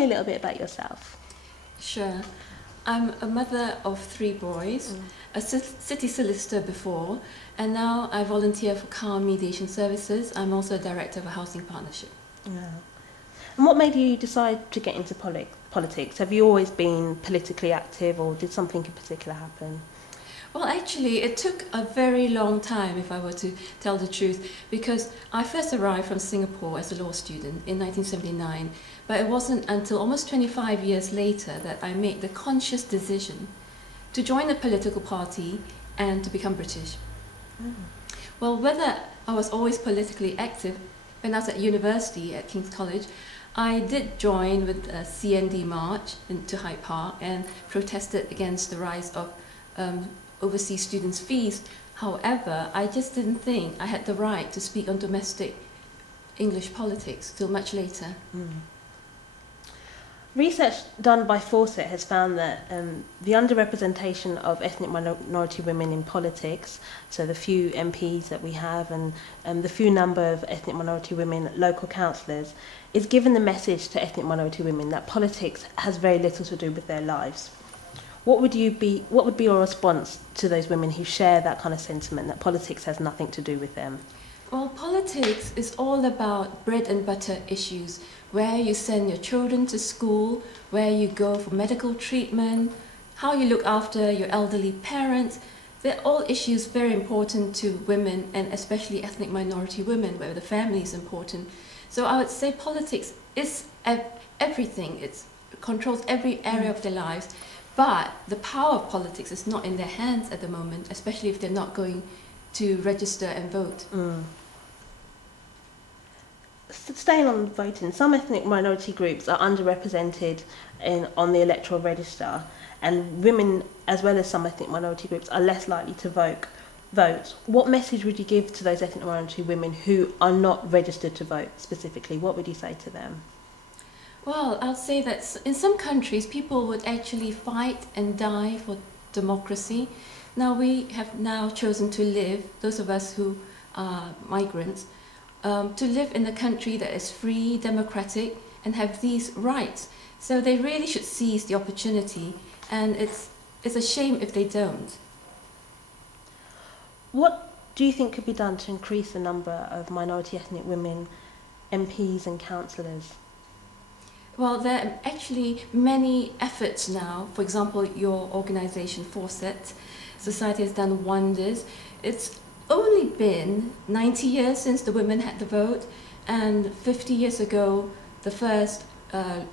me a little bit about yourself. Sure. I'm a mother of 3 boys, a city solicitor before, and now I volunteer for car mediation services. I'm also a director of a housing partnership. Yeah. And what made you decide to get into politics? Have you always been politically active, or did something in particular happen? Well, actually, it took a very long time, if I were to tell the truth, because I first arrived from Singapore as a law student in 1979, but it wasn't until almost 25 years later that I made the conscious decision to join a political party and to become British. Well, whether I was always politically active, when I was at university at King's College, I did join with a CND march into Hyde Park and protested against the rise of overseas students' fees. However, I just didn't think I had the right to speak on domestic English politics till much later. Research done by Fawcett has found that the underrepresentation of ethnic minority women in politics, so the few MPs that we have and the few number of ethnic minority women local councillors, is given the message to ethnic minority women that politics has very little to do with their lives. What would be your response to those women who share that kind of sentiment, that politics has nothing to do with them? Well, politics is all about bread and butter issues, where you send your children to school, where you go for medical treatment, how you look after your elderly parents. They're all issues very important to women, and especially ethnic minority women, where the family is important. So I would say politics is everything. It controls every area of their lives. But the power of politics is not in their hands at the moment, especially if they're not going to register and vote. Staying on voting, some ethnic minority groups are underrepresented on the electoral register, and women, as well as some ethnic minority groups, are less likely to vote. What message would you give to those ethnic minority women who are not registered to vote specifically? What would you say to them? Well, I'll say that in some countries people would actually fight and die for democracy. Now we have now chosen to live, those of us who are migrants, to live in a country that is free, democratic, and have these rights. So they really should seize the opportunity, and it's a shame if they don't. What do you think could be done to increase the number of minority ethnic women MPs and councillors? Well, there are actually many efforts now. For example, your organisation, Fawcett, Society has done wonders. It's only been 90 years since the women had the vote, and 50 years ago, the first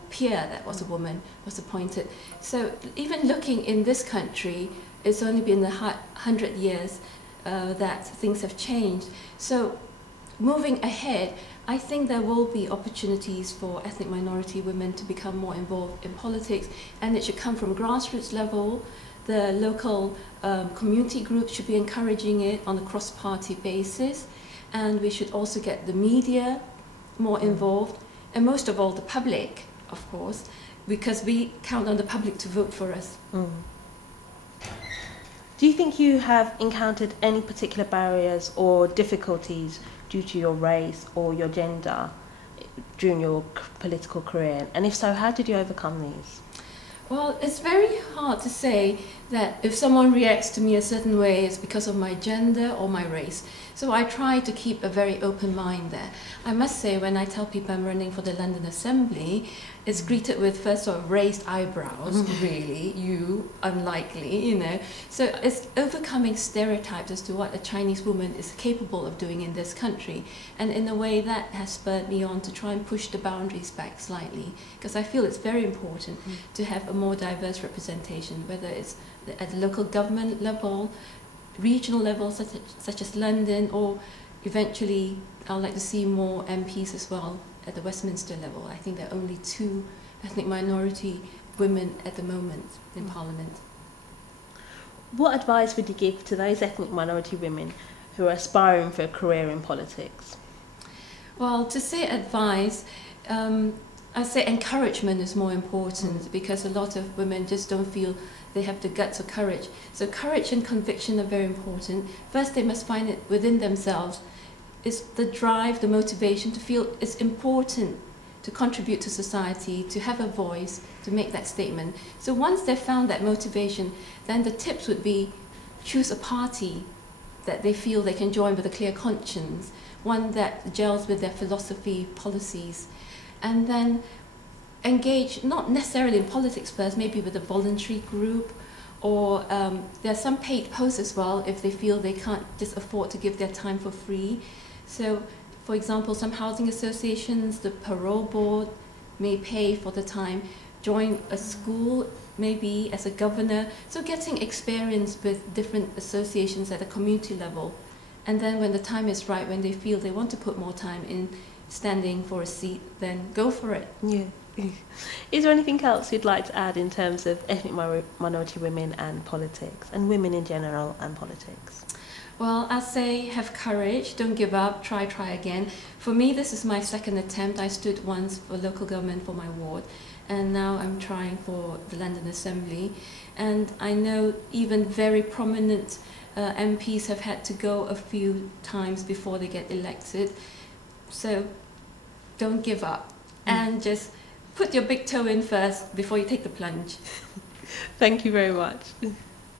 peer that was a woman was appointed. So even looking in this country, it's only been 100 years that things have changed. So moving ahead, I think there will be opportunities for ethnic minority women to become more involved in politics, and it should come from grassroots level. The local community groups should be encouraging it on a cross-party basis, and we should also get the media more involved, and most of all the public, of course, because we count on the public to vote for us. Do you think you have encountered any particular barriers or difficulties due to your race or your gender during your political career? And if so, how did you overcome these? Well, it's very hard to say that if someone reacts to me a certain way, it's because of my gender or my race. So I try to keep a very open mind there. I must say, when I tell people I'm running for the London Assembly, it's greeted with first sort of raised eyebrows, really, you, unlikely, you know. So it's overcoming stereotypes as to what a Chinese woman is capable of doing in this country. And in a way that has spurred me on to try and push the boundaries back slightly, because I feel it's very important to have a more diverse representation, whether it's at the local government level, regional level such as London, or eventually I'd like to see more MPs as well at the Westminster level. I think there are only 2 ethnic minority women at the moment in Parliament. What advice would you give to those ethnic minority women who are aspiring for a career in politics? Well, to say advice, I'd say encouragement is more important, because a lot of women just don't feel they have the guts or courage. So courage and conviction are very important. First, they must find it within themselves. It's the drive, the motivation to feel it's important to contribute to society, to have a voice, to make that statement. So once they've found that motivation, then the tips would be choose a party that they feel they can join with a clear conscience, one that gels with their philosophy, policies, and then engage not necessarily in politics first, maybe with a voluntary group, or there are some paid posts as well if they feel they can't just afford to give their time for free. So, for example, some housing associations, the parole board may pay for the time, join a school maybe as a governor, so getting experience with different associations at a community level. And then when the time is right, when they feel they want to put more time in standing for a seat, then go for it. Yeah. Is there anything else you'd like to add in terms of ethnic minority women and politics, and women in general and politics? Well, I'll say have courage, don't give up, try again. For me, this is my second attempt. I stood once for local government for my ward, and now I'm trying for the London Assembly. And I know even very prominent MPs have had to go a few times before they get elected. So don't give up, and just put your big toe in first before you take the plunge. Thank you very much.